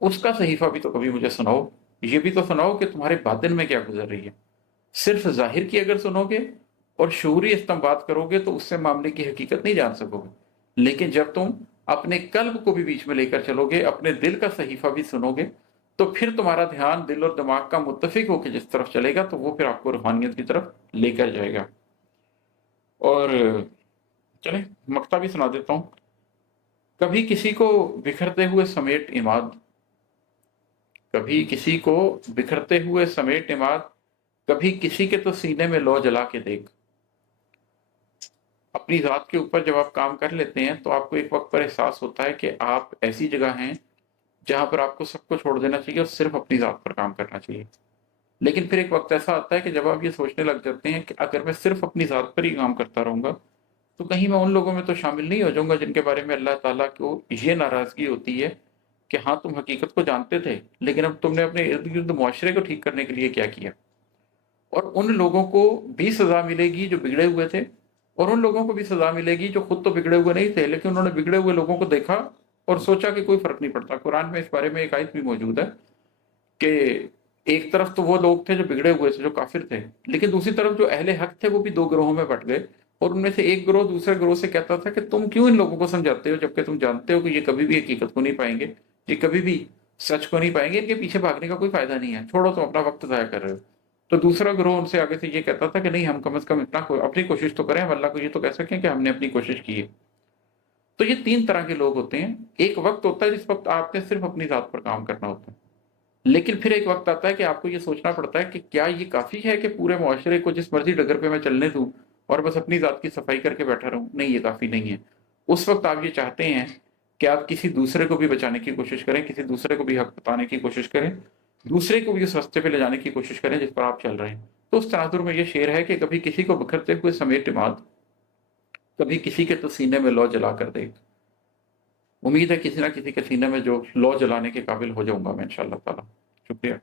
उसका सहीफ़ा भी तो कभी मुझे सुनाओ। ये भी तो सुनाओ कि तुम्हारे बातिन में क्या गुज़र रही है। सिर्फ़ ज़ाहिर की अगर सुनोगे और शऊरी इस्तेंबात करोगे तो उससे मामले की हकीकत नहीं जान सकोगे। लेकिन जब तुम अपने कल्ब को भी बीच में लेकर चलोगे, अपने दिल का सहीफ़ा भी सुनोगे, तो फिर तुम्हारा ध्यान दिल और दिमाग का मुत्तफ़िक होके जिस तरफ चलेगा, तो वो फिर आपको रूहानियत की तरफ लेकर जाएगा। और चलें, मक्ता भी सुना देता हूँ। कभी किसी को बिखरते हुए समेट इमाद, कभी किसी को बिखरते हुए समेट इमाद, कभी किसी के तो सीने में लौ जला के देख। अपनी ज़ात के ऊपर जब आप काम कर लेते हैं, तो आपको एक वक़्त पर एहसास होता है कि आप ऐसी जगह हैं, जहाँ पर आपको सबको छोड़ देना चाहिए और सिर्फ़ अपनी ज़ात पर काम करना चाहिए। लेकिन फिर एक वक़्त ऐसा आता है कि जब आप ये सोचने लग जाते हैं कि अगर मैं सिर्फ़ अपनी ज़ात पर ही काम करता रहूँगा, तो कहीं मैं उन लोगों में तो शामिल नहीं हो जाऊँगा जिनके बारे में अल्लाह ताला को ये नाराज़गी होती है कि हाँ, तुम हकीकत को जानते थे, लेकिन अब तुमने अपने इर्द-गिर्द मुआशरे को ठीक करने के लिए क्या किया? और उन लोगों को भी सज़ा मिलेगी जो बिगड़े हुए थे, और उन लोगों को भी सज़ा मिलेगी जो खुद तो बिगड़े हुए नहीं थे, लेकिन उन्होंने बिगड़े हुए लोगों को देखा और सोचा कि कोई फ़र्क नहीं पड़ता। कुरान में इस बारे में एक आयत भी मौजूद है कि एक तरफ तो वो लोग थे जो बिगड़े हुए थे, जो काफ़िर थे, लेकिन दूसरी तरफ जो अहले हक थे वो भी 2 गिरोहों में बँट गए, और उनमें से एक गिरोह दूसरे गिरोह से कहता था कि तुम क्यों इन लोगों को समझाते हो जबकि तुम जानते हो कि ये कभी भी हकीकत को नहीं पाएँगे, ये कभी भी सच को नहीं पाएँगे, इनके पीछे भागने का कोई फ़ायदा नहीं है, छोड़ो तुम अपना वक़्त ज़ाया कर रहे हो। तो दूसरा गिरोह उनसे आगे से ये कहता था कि नहीं, हम कम से कम इतना अपनी कोशिश तो करें, हम अल्लाह को ये तो कह सकें कि हमने अपनी कोशिश की है। तो ये 3 तरह के लोग होते हैं। एक वक़्त होता है जिस वक़्त आपने सिर्फ़ अपनी ज़ात पर काम करना होता है। लेकिन फिर एक वक़्त आता है कि आपको ये सोचना पड़ता है कि क्या ये काफ़ी है कि पूरे मुआशरे को जिस मर्ज़ी डगर पे मैं चलने दूँ और बस अपनी ज़ात की सफाई करके बैठा रहूँ? नहीं, ये काफ़ी नहीं है। उस वक़्त आप ये चाहते हैं कि आप किसी दूसरे को भी बचाने की कोशिश करें, किसी दूसरे को भी हक बताने की कोशिश करें, दूसरे को भी उस रास्ते पे ले जाने की कोशिश करें जिस पर आप चल रहे हैं। तो उस तनाज़ुर में ये शेर है कि कभी किसी को बिखरते हुए समेट इमाद, कभी किसी के तो सीने में लौ जला कर देख। उम्मीद है किसी न किसी के सीने में जो लौ जलाने के काबिल हो जाऊँगा मैं इंशाअल्लाह ताला। शुक्रिया।